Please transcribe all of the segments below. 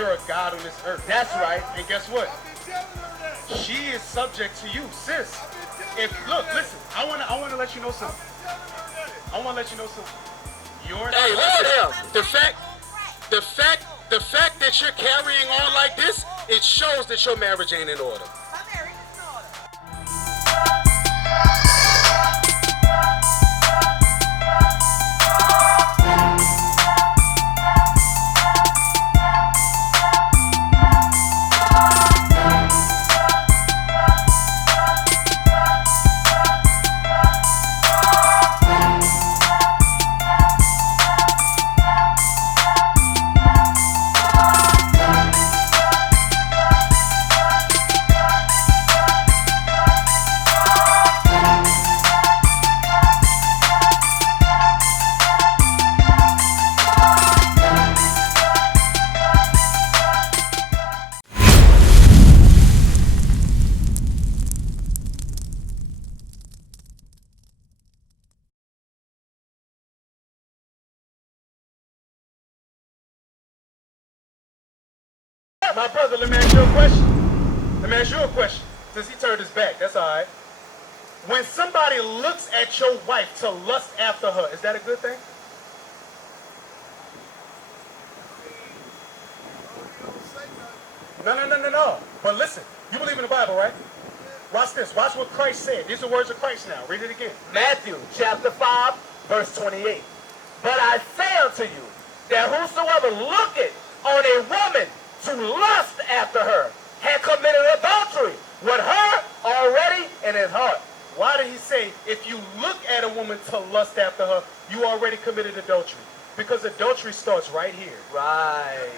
you're a God on this earth. That's right. And guess what? I've been telling her that. She is subject to you, sis. I've been telling her that. Listen, I wanna let you know something. I've been telling her that. I wanna let you know something. You're Hey, not listen. The fact that you're carrying on like this, it shows that your marriage ain't in order. My brother, let me ask you a question. Let me ask you a question. Since he turned his back, that's all right. When somebody looks at your wife to lust after her, is that a good thing? No. But listen, you believe in the Bible, right? Watch this. Watch what Christ said. These are words of Christ now. Read it again. Matthew chapter 5, verse 28. But I say unto you, that whosoever looketh on a woman to lust after her, had committed adultery with her already in his heart. Why did he say, if you look at a woman to lust after her, you already committed adultery? Because adultery starts right here. Right.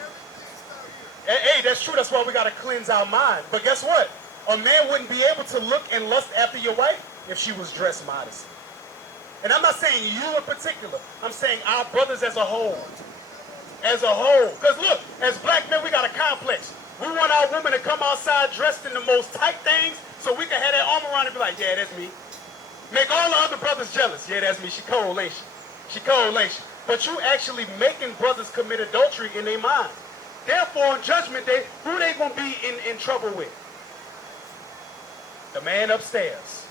Hey, that's true. That's why we got to cleanse our mind. But guess what? A man wouldn't be able to look and lust after your wife if she was dressed modestly. And I'm not saying you in particular. I'm saying our brothers as a whole. As a whole. Because look, as black men, we got a complex. We want our women to come outside dressed in the most tight things so we can have that arm around and be like, yeah, that's me. Make all the other brothers jealous. Yeah, that's me. She cold, ain't she? She cold, ain't she? But you actually making brothers commit adultery in their mind. Therefore, on Judgment Day, who they going to be in trouble with? The man upstairs.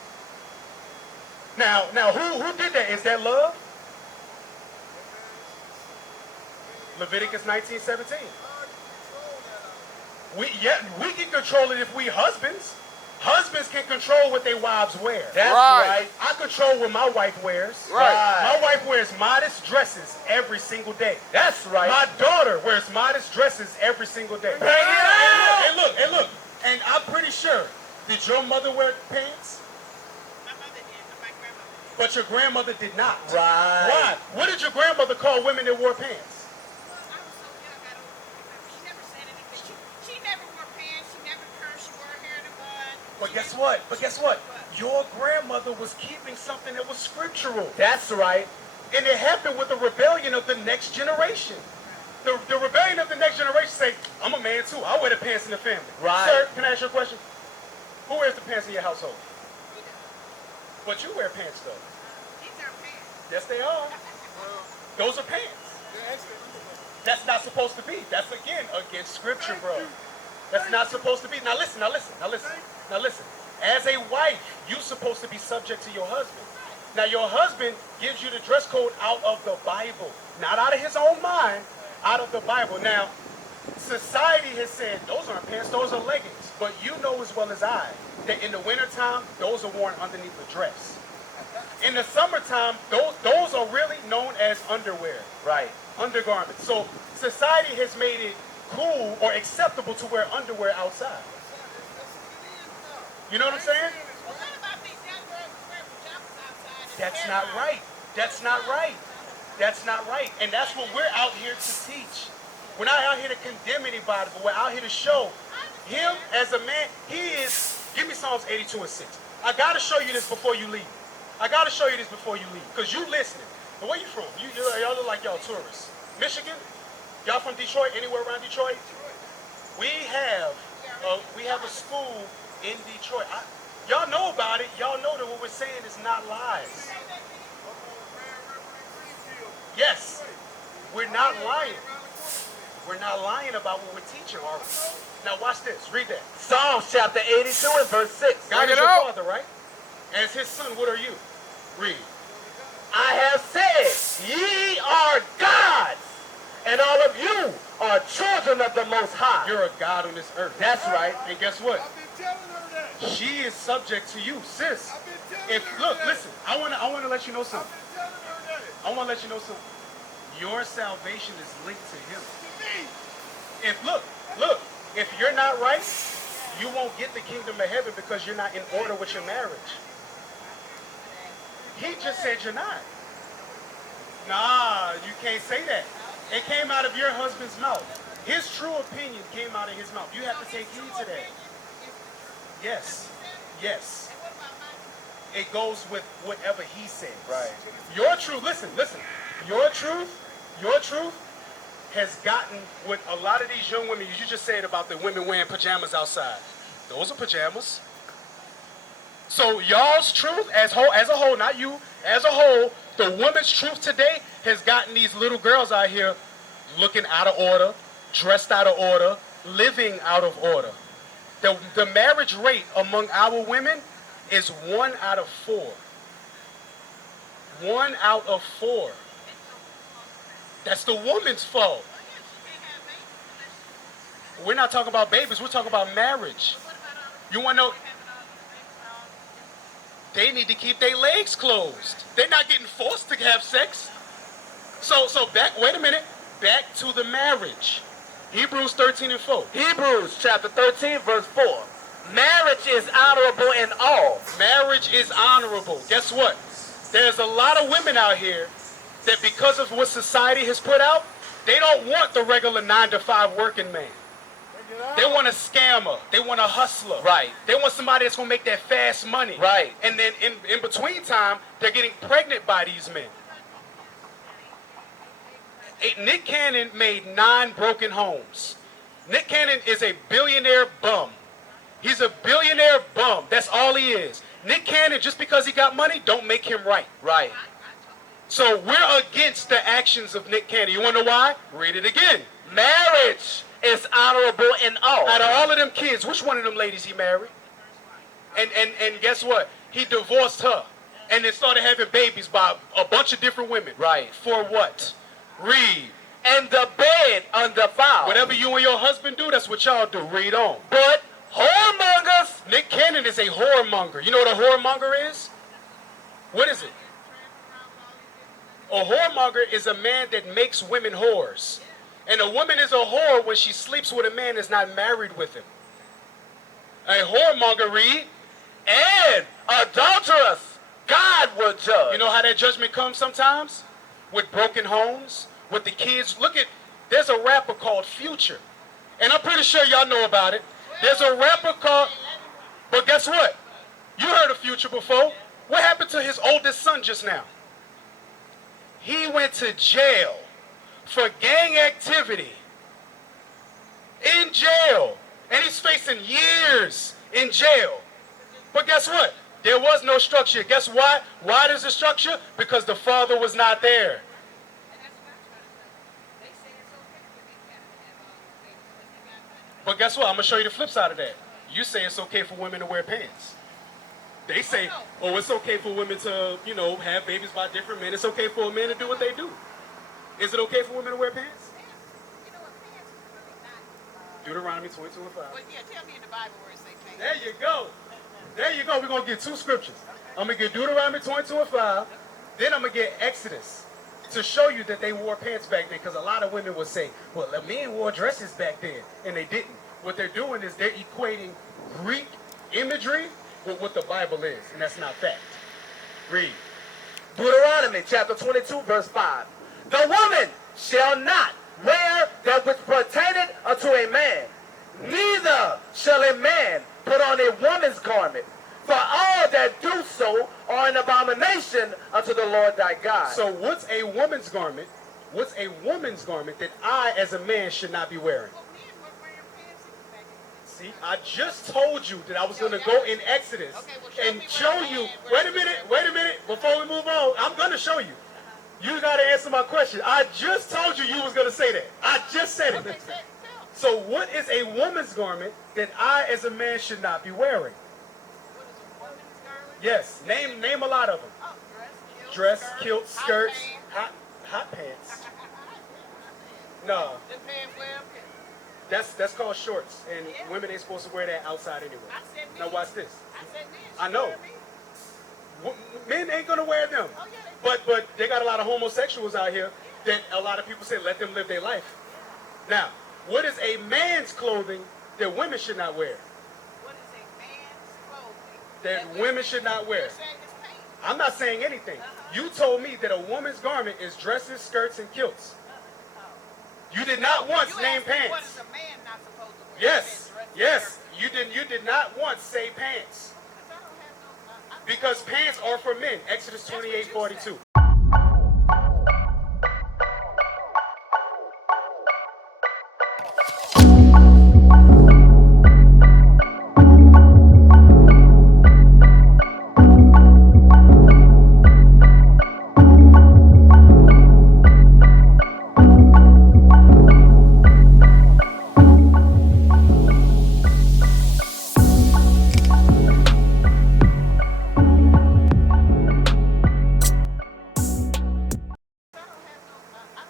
Now, who did that? Is that love? Leviticus 19:17. We can control it if we husbands. Husbands can control what their wives wear. That's right. I control what my wife wears. Right. My wife wears modest dresses every single day. That's right. My daughter wears modest dresses every single day. Bring it out! And look. And I'm pretty sure, did your mother wear pants? My mother did, but my grandmother did. But your grandmother did not. Right. Why? What did your grandmother call women that wore pants? I was so young, I don't remember. She never said anything. She never wore pants. She never cursed. She wore her hair in a bun. But guess what? Your grandmother was keeping something that was scriptural. That's right. And it happened with the rebellion of the next generation. The rebellion of the next generation say, I'm a man too. I wear the pants in the family. Right. Sir, can I ask you a question? Who wears the pants in your household? We do. But you wear pants though. These are pants. Yes, they are. Those are pants. That's not supposed to be. That's again against scripture, bro. That's not supposed to be. Now listen. As a wife, you're supposed to be subject to your husband. Now your husband gives you the dress code out of the Bible. Not out of his own mind, out of the Bible. Now, society has said, those aren't pants, those are leggings. But you know as well as I that in the wintertime, those are worn underneath the dress. In the summertime, those are really known as underwear. Right. Undergarments. So society has made it cool or acceptable to wear underwear outside. You know what I'm saying? Well, what about these young girls who wear pajamas outside? and That's hair not on? right. That's not right. That's not right. And that's what we're out here to teach. We're not out here to condemn anybody, but we're out here to show him as a man. He is, give me Psalms 82:6. I got to show you this before you leave. Because you listening. And where you from? Y'all look like y'all tourists. Michigan? Y'all from Detroit? Anywhere around Detroit? We have a school in Detroit. Y'all know about it. Y'all know that what we're saying is not lies. Yes. We're not lying. We're not lying about what we're teaching, are we? Now watch this. Read that. Psalms chapter 82 and verse 6. God Bring is it your out. father, right? As his son, what are you? Read. I have said, ye are gods, and all of you are children of the Most High. You're a God on this earth. That's right. And guess what? I've been telling her that. She is subject to you, sis. I've been telling If her look, that. listen, I wanna let you know I've something. been telling her that. I wanna let you know something. Your salvation is linked to him. Me. If look, if you're not right, you won't get the kingdom of heaven because you're not in order with your marriage. He just said you're not. Nah, you can't say that. It came out of your husband's mouth. His true opinion came out of his mouth. You have to take heed to that. Yes. Yes. It goes with whatever he says. Right. Your truth, listen. Your truth has gotten what a lot of these young women, you just said about the women wearing pajamas outside. Those are pajamas. So y'all's truth as a whole, not you, as a whole, the woman's truth today has gotten these little girls out here looking out of order, dressed out of order, living out of order. The marriage rate among our women is 1 out of 4. 1 out of 4. That's the woman's fault. We're not talking about babies. We're talking about marriage. You want to know? They need to keep their legs closed. They're not getting forced to have sex. So wait a minute. Back to the marriage. Hebrews 13 and 4. Hebrews chapter 13 verse 4. Marriage is honorable in all. Marriage is honorable. Guess what? There's a lot of women out here that because of what society has put out, they don't want the regular 9-to-5 working man. They want a scammer. They want a hustler. Right. They want somebody that's going to make that fast money. Right. And then in between time, they're getting pregnant by these men. Nick Cannon made 9 broken homes. Nick Cannon is a billionaire bum. He's a billionaire bum. That's all he is. Nick Cannon, just because he got money, don't make him right. Right. So we're against the actions of Nick Cannon. You want to know why? Read it again. Marriage is honorable in all. Out of all of them kids, which one of them ladies he married? And guess what? He divorced her. And then started having babies by a bunch of different women. Right. For what? Read. And the bed undefiled. Whatever you and your husband do, that's what y'all do. Read on. But whoremongers. Nick Cannon is a whoremonger. You know what a whoremonger is? What is it? A whoremonger is a man that makes women whores. And a woman is a whore when she sleeps with a man that's not married with him. A whoremonger, read. And adulterous. God will judge. You know how that judgment comes sometimes? With broken homes, with the kids. Look at, there's a rapper called Future. And I'm pretty sure y'all know about it. There's a rapper called, but guess what? You heard of Future before. What happened to his oldest son just now? He went to jail for gang activity. In jail. And he's facing years in jail. But guess what? There was no structure. Guess why? Why there's a structure? Because the father was not there. But guess what? I'm going to show you the flip side of that. You say it's okay for women to wear pants. They say, oh, it's okay for women to, have babies by different men. It's okay for a man to do what they do. Is it okay for women to wear pants? Deuteronomy 22 and 5. Well, yeah, tell me in the Bible where it say pants. There you go. There you go. We're going to get 2 scriptures. I'm going to get Deuteronomy 22 and 5. Then I'm going to get Exodus to show you that they wore pants back then, because a lot of women would say, well, the men wore dresses back then, and they didn't. What they're doing is they're equating Greek imagery with what the Bible is, and that's not fact. Read. Deuteronomy chapter 22 verse 5. The woman shall not wear that which pertaineth unto a man, neither shall a man put on a woman's garment. For all that do so are an abomination unto the Lord thy God. So what's a woman's garment? What's a woman's garment that I, as a man, should not be wearing? Well, men were wearing pants back in the day. See, I just told you that I was going to go in Exodus Okay, well, show and me show where you. a man Wait a minute. Before we move on, I'm going to show you. You got to answer my question. I just told you was going to say that. I just said Okay, it. tell. So what is a woman's garment that I as a man should not be wearing? What is a woman's garment? Yes, name a lot of them. Oh, dress, Dress, kilt, skirts, hot hot pants. pants. No, The pants wear up here. that's called shorts, and Yeah. women ain't supposed to wear that outside anyway. I said men. Now watch this. I said men. I know. Men ain't gonna wear them, Oh, yeah, they but they got a lot of homosexuals out here that a lot of people say let them live their life. Now, what is a man's clothing that women should not wear? What is a man's clothing That women should not wear. You're saying it's pants. I'm not saying anything. Uh-huh. You told me that a woman's garment is dresses, skirts, and kilts. You did not once You name asked me, what pants. is a man not supposed to wear? Yes, I said dress, yes. skirt. You did not once say pants. Because I don't have no. Because pants are for men. Exodus 28:42.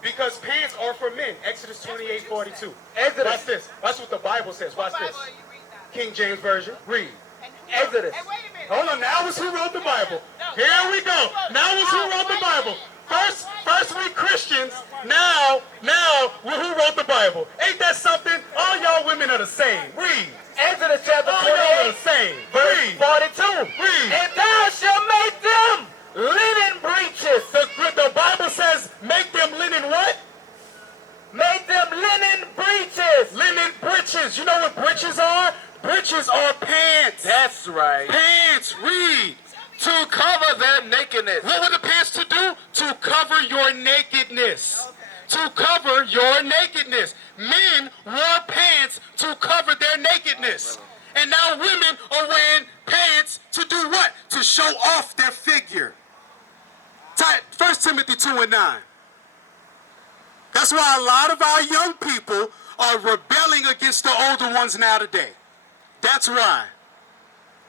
Because pants are for men. Exodus 28:42. Exodus. Watch this. Watch what the Bible says. Watch What this. Bible are you reading out of? King James Version. Read. And who Exodus. Hey, wait a minute. Hold on. Now is who wrote the Bible. Here we go. Now is who wrote the Bible. First we Christians. Now who wrote the Bible? Ain't that something? All y'all women are the same. Read. Exodus chapter All y'all are 28, the same. verse Read. 42. Read. And thou shalt make them linen breeches. The Bible says, make them linen what? Make them linen breeches. Linen breeches. You know what breeches are? Breeches are pants. That's right. Pants. Read. To cover their nakedness. What were the pants to do? To cover your nakedness. To cover your nakedness. Men wore pants to cover their nakedness. And now women are wearing pants to do what? To show off their figure. 1 Timothy 2:9. That's why a lot of our young people are rebelling against the older ones now today. That's why.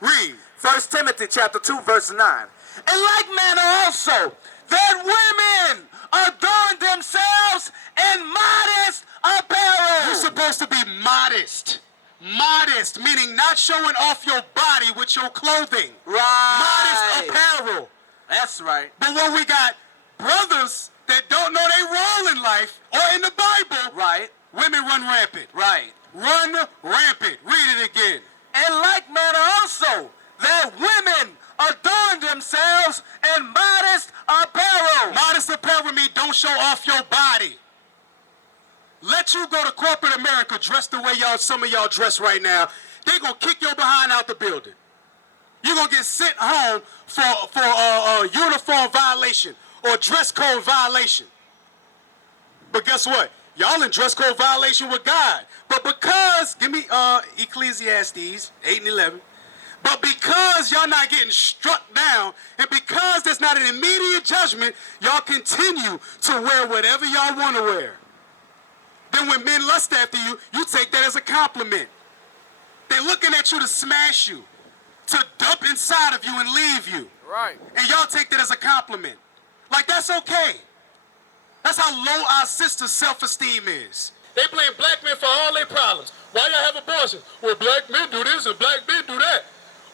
Read. 1 Timothy chapter 2, verse 9. In like manner also, that women adorn themselves in modest apparel. You're supposed to be modest. Modest, meaning not showing off your body with your clothing. Right. Modest apparel. That's right. But when we got brothers that don't know their role in life or in the Bible, Right. women run rampant. Right. Run rampant. Read it again. In like manner also, that women adorn themselves in modest apparel. Modest apparel means don't show off your body. Let you go to corporate America dressed the way some of y'all dress right now. They're going to kick your behind out the building. You're going to get sent home for a uniform violation or dress code violation. But guess what? Y'all in dress code violation with God. But because, give me Ecclesiastes 8 and 11. But because y'all not getting struck down, and because there's not an immediate judgment, y'all continue to wear whatever y'all want to wear. Then when men lust after you, you take that as a compliment. They're looking at you to smash you, to dump inside of you and leave you. Right. And y'all take that as a compliment. Like, that's okay. That's how low our sisters' self-esteem is. They blame black men for all their problems. Why y'all have abortions? Well, black men do this and black men do that.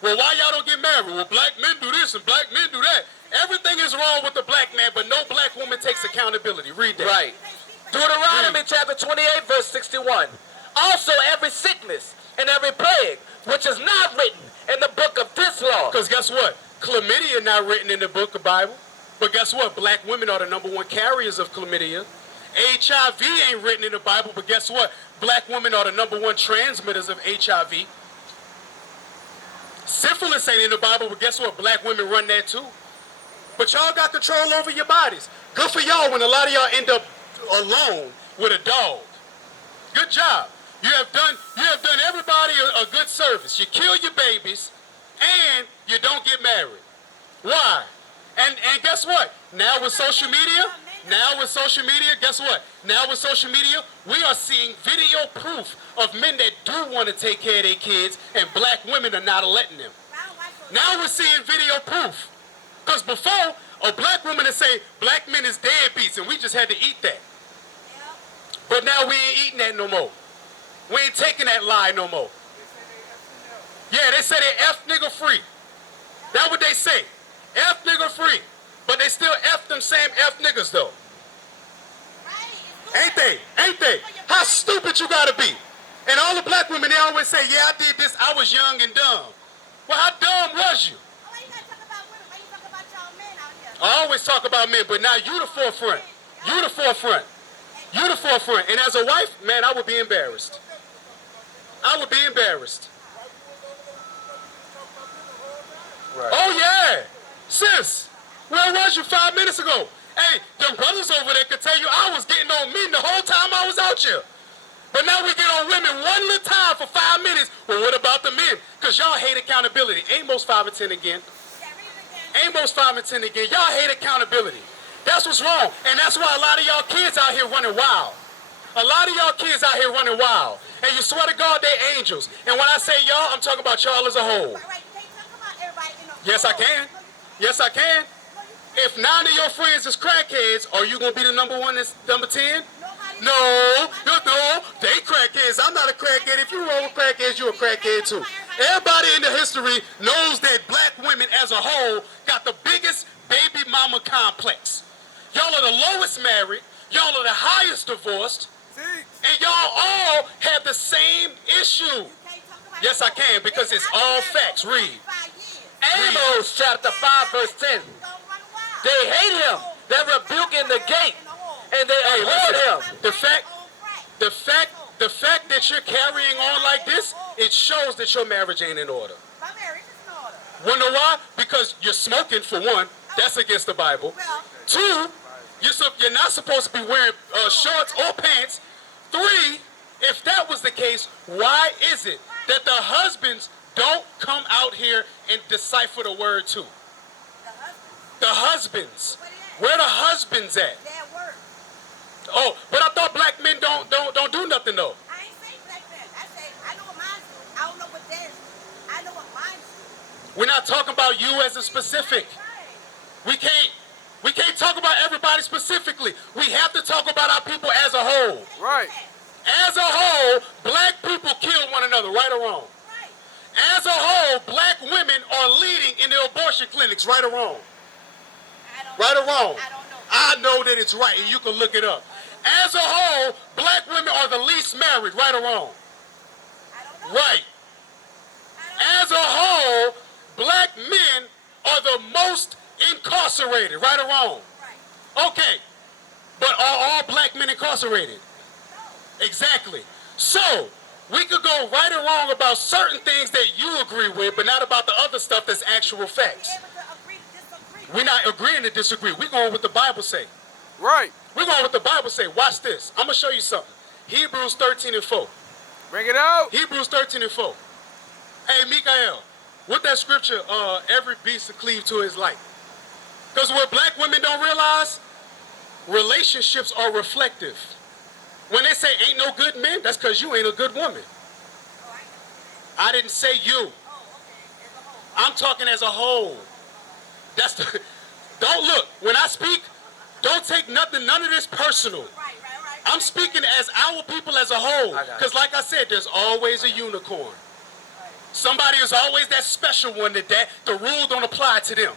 Well, why y'all don't get married? Well, black men do this and black men do that. Everything is wrong with the black man, but no black woman takes accountability. Read that. Right. Deuteronomy chapter 28, verse 61. Also every sickness and every plague which is not written in the book of this law. Because guess what? Chlamydia not written in the book of Bible. But guess what? Black women are the #1 carriers of chlamydia. HIV ain't written in the Bible, but guess what? Black women are the #1 transmitters of HIV. Syphilis ain't in the Bible, but guess what? Black women run that too. But y'all got control over your bodies. Good for y'all when a lot of y'all end up alone with a dog. Good job. You have done everybody a good service. You kill your babies and you don't get married. Why? And guess what? Now with social media, guess what? Now with social media, we are seeing video proof of men that do want to take care of their kids, and black women are not letting them. Now we're seeing video proof. Because before, a black woman would say black men is deadbeats, and we just had to eat that. But now we ain't eating that no more. We ain't taking that lie no more. Yeah, they say they F nigga free. That's what they say. F nigga free. But they still F them same F niggas though. Ain't they? Ain't they? How stupid you gotta be. And all the black women, they always say, yeah, I did this, I was young and dumb. Well, how dumb was you? Why you gotta talk about women? Why you talk about y'all men out here? I always talk about men, but now you the forefront. You the forefront. You the forefront. And as a wife, man, I would be embarrassed. I would be embarrassed. Right. Oh, yeah. Sis, where was you 5 minutes ago? Hey, them brothers over there could tell you I was getting on men the whole time I was out here. But now we get on women one little time for 5 minutes. Well, what about the men? Because y'all hate accountability. Amos 5 and 10 again. Amos 5 and 10 again. Y'all hate accountability. That's what's wrong. And that's why a lot of y'all kids out here running wild. A lot of y'all kids out here running wild. And you swear to God, they're angels. And when I say y'all, I'm talking about y'all as a whole. Yes, I can. Yes, I can. If 9 of your friends is crackheads, are you going to be the number 1 that's number 10? No, they crackheads. I'm not a crackhead. If you roll with crackheads, you're a crackhead too. Everybody in the history knows that black women as a whole got the biggest baby mama complex. Y'all are the lowest married. Y'all are the highest divorced. And y'all all have the same issue. Yes, I can, because it's all facts. Read. Amos chapter 5 verse 10. They hate him. They're rebuking the gate. And they abhor him. The fact that you're carrying on like this, it shows that your marriage ain't in order. My marriage is in order. Wanna know why? Because you're smoking, for one. That's against the Bible. 2, you're not supposed to be wearing shorts or pants. 3, if that was the case, why is it that the husbands don't come out here and decipher the word too? The husbands. Where the husbands at? They're at work. Oh, but I thought black men don't do nothing though. I ain't saying black men. I say I know what mine do. I don't know what theirs do. I know what mine do. We're not talking about you as a specific. We can't talk about everybody specifically. We have to talk about our people as a whole. Right. As a whole, black people kill one another, right or wrong. As a whole, black women are leading in the abortion clinics, right or wrong. Right or wrong? I know that it's right, and you can look it up. As a whole, black women are the least married, right or wrong? Right. As a whole, black men are the most incarcerated, right or wrong? Okay. But are all black men incarcerated? Exactly. So, we could go right or wrong about certain things that you agree with, but not about the other stuff that's actual facts. We're not agreeing to disagree. We're going with the Bible say. Right. We're going with the Bible say. Watch this. I'm going to show you something. Hebrews 13 and 4. Bring it out. Hebrews 13 and 4. Hey, Mikha'el, what that scripture, every beast will cleave to his like. Because what black women don't realize, relationships are reflective. When they say ain't no good men, that's because you ain't a good woman. I didn't say you. I'm talking as a whole. Don't look. When I speak, don't take none of this personal. I'm speaking as our people as a whole. Because like I said, there's always a unicorn. Somebody is always that special one that the rule don't apply to them.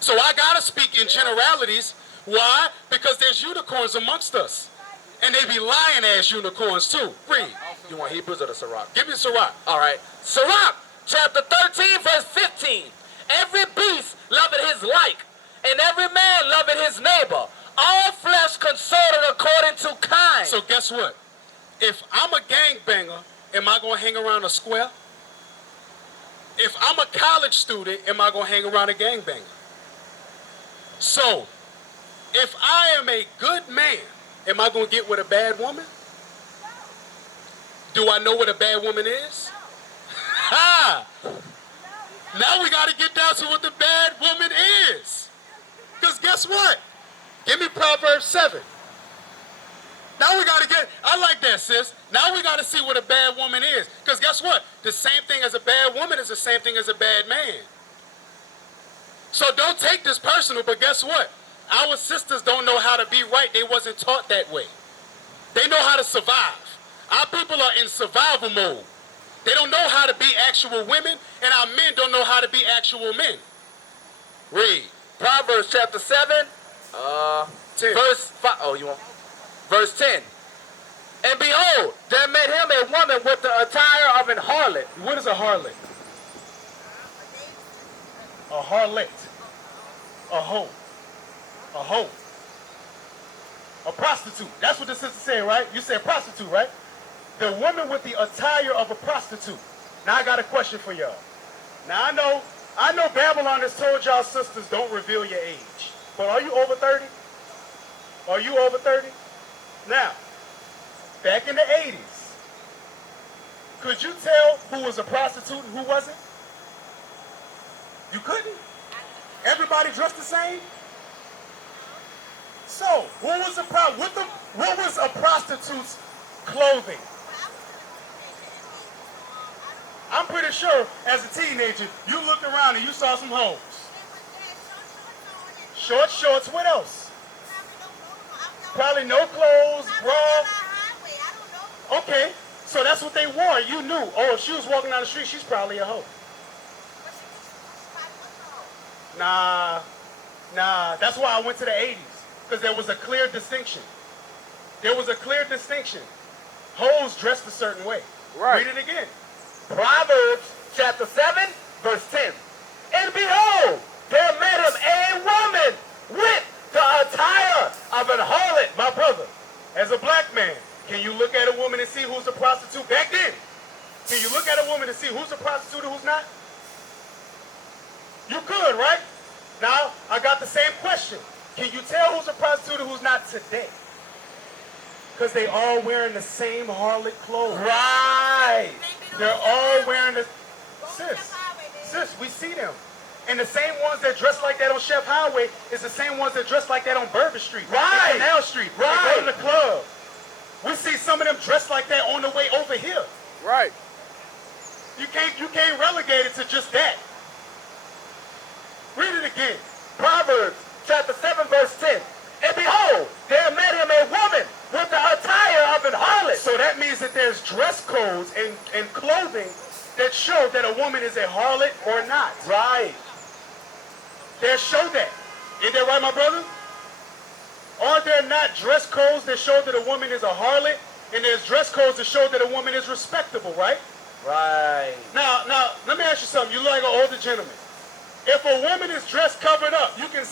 So I got to speak in generalities. Why? Because there's unicorns amongst us. And they be lying as unicorns too. Read. You want Hebrews or the Sirach? Give me Sirach. All right. Sirach, chapter 13, verse 15. Every beast loveth his like, and every man loveth his neighbor. All flesh consorted according to kind. So guess what? If I'm a gangbanger, am I going to hang around a square? If I'm a college student, am I going to hang around a gangbanger? So, if I am a good man, am I going to get with a bad woman? Do I know what a bad woman is? Ha! Now we got to get down to what the bad woman is. Because guess what? Give me Proverbs 7. Now we got to get, I like that, sis. Now we got to see what a bad woman is. Because guess what? The same thing as a bad woman is the same thing as a bad man. So don't take this personal, but guess what? Our sisters don't know how to be right. They wasn't taught that way. They know how to survive. Our people are in survival mode. They don't know how to be actual women, and our men don't know how to be actual men. Read. Proverbs chapter 7, 10. verse 5. Oh, you want? Verse 10. And behold, there met him a woman with the attire of an harlot. What is a harlot? A harlot. A hoe. A hoe. A prostitute. That's what the sister said, right? You said prostitute, right? The woman with the attire of a prostitute. Now I got a question for y'all. Now I know Babylon has told y'all sisters don't reveal your age. But are you over 30? Are you over 30? Now, back in the 80s, could you tell who was a prostitute and who wasn't? You couldn't? Everybody dressed the same? So, what was a prostitute's clothing? I'm pretty sure as a teenager, you looked around and you saw some hoes. Short shorts, what else? Probably no clothes, bra. Okay, so that's what they wore. You knew. Oh, if she was walking down the street, she's probably a hoe. Nah. That's why I went to the 80s. Because there was a clear distinction. There was a clear distinction. Hoes dressed a certain way. Right. Read it again. Proverbs chapter 7, verse 10. And behold, there met him a woman with the attire of an harlot. My brother, as a black man, can you look at a woman and see who's a prostitute? Back then, can you look at a woman and see who's a prostitute and who's not? You could, right? Now, I got the same question. Can you tell who's a prostitute and who's not today? Because they all wearing the same harlot clothes. Right. They're all wearing the... Sis, we see them. And the same ones that dress like that on Chef Highway is the same ones that dress like that on Bourbon Street. Right. And Canal Street. Right. They go to the club. We see some of them dressed like that on the way over here. Right. You can't relegate it to just that. Read it again. Proverbs chapter 7, verse 10. And behold, there met him a woman with the attire of an harlot. So that means that there's dress codes and clothing that show that a woman is a harlot or not. Right. They show that. Isn't that right, my brother? Are there not dress codes that show that a woman is a harlot? And there's dress codes that show that a woman is respectable, right? Right. Now, let me ask you something. You look like an older gentleman. If a woman is dressed covered up, you can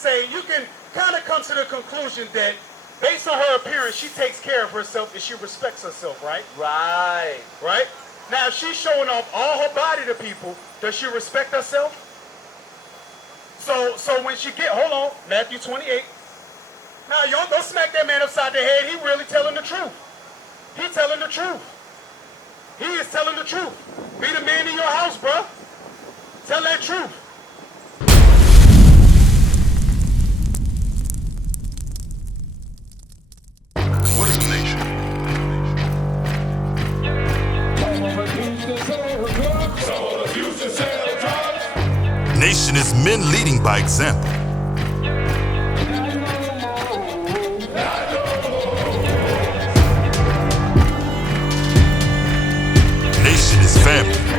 kind of come to the conclusion that based on her appearance, she takes care of herself and she respects herself, right? Right. Right? Now, if she's showing off all her body to people, does she respect herself? So when she hold on, Matthew 28. Now, y'all don't smack that man upside the head. He really telling the truth. He's telling the truth. He is telling the truth. Be the man in your house, bro. Tell that truth. What is a nation? Nation is men leading by example. Nation is family.